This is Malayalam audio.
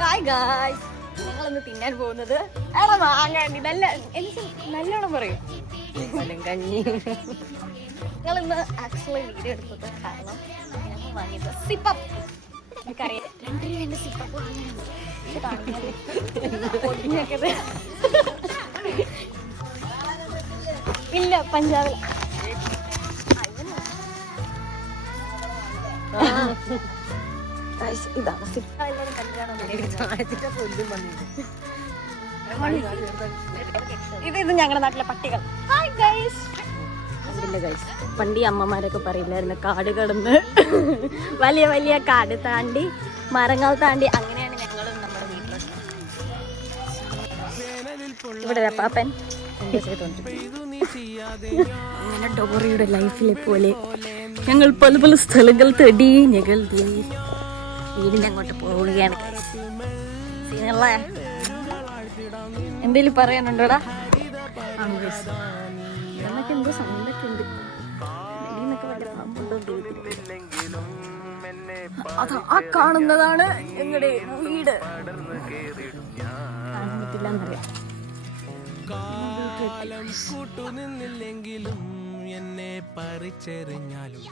ഹായ് ഗായ്സ്, ഞങ്ങളിന്ന് തിന്നാൻ പോകുന്നത് മാങ്ങാണ്ടി. എനിക്ക് നല്ലോണം പറയും കഞ്ഞി. ഞങ്ങളിന്ന് ആക്ച്വലി വീഡിയോ എടുത്തത് കാരണം ഞങ്ങൾ വാങ്ങിയത് സിപ്പപ്പ്. എനിക്കറിയാം 2 രൂപേൻ്റെ സിപ്പപ്പ് വാങ്ങാനുണ്ട്. ഇല്ല, പഞ്ചാബിൽ. ഇതാണ് ഇത് ഞങ്ങളുടെ നാട്ടിലെ പട്ടികൾ. Hi guys. പണ്ട് ഈ അമ്മമാരൊക്കെ പറയില്ലായിരുന്നു, കാട് കടന്ന് വലിയ വലിയ കാട് താണ്ടി മരങ്ങൾ താണ്ടി, അങ്ങനെയാണ് ഞങ്ങളും നമ്മുടെ വീട്ടിൽ. ഇവിടെ പാപ്പൻ അങ്ങനെ ഡോറിയുടെ ലൈഫിലെ പോലെ ഞങ്ങൾ പല പല സ്ഥലങ്ങൾ തേടി ഞങ്ങൾ വീടിൻ്റെ അങ്ങോട്ട് പോവുകയാണ്. എന്തേലും പറയാനുണ്ടോടാ? എന്നൊക്കെ എന്തോ സൗണ്ടൊക്കെ ഉണ്ട്. അത് ആ കാണുന്നതാണ് ഞങ്ങളുടെ വീട്. കാണാൻ പറ്റില്ല എന്നറിയാം. കൂട്ടുനിന്നില്ലെങ്കിലും എന്നെ പറിച്ചെറിഞ്ഞാലും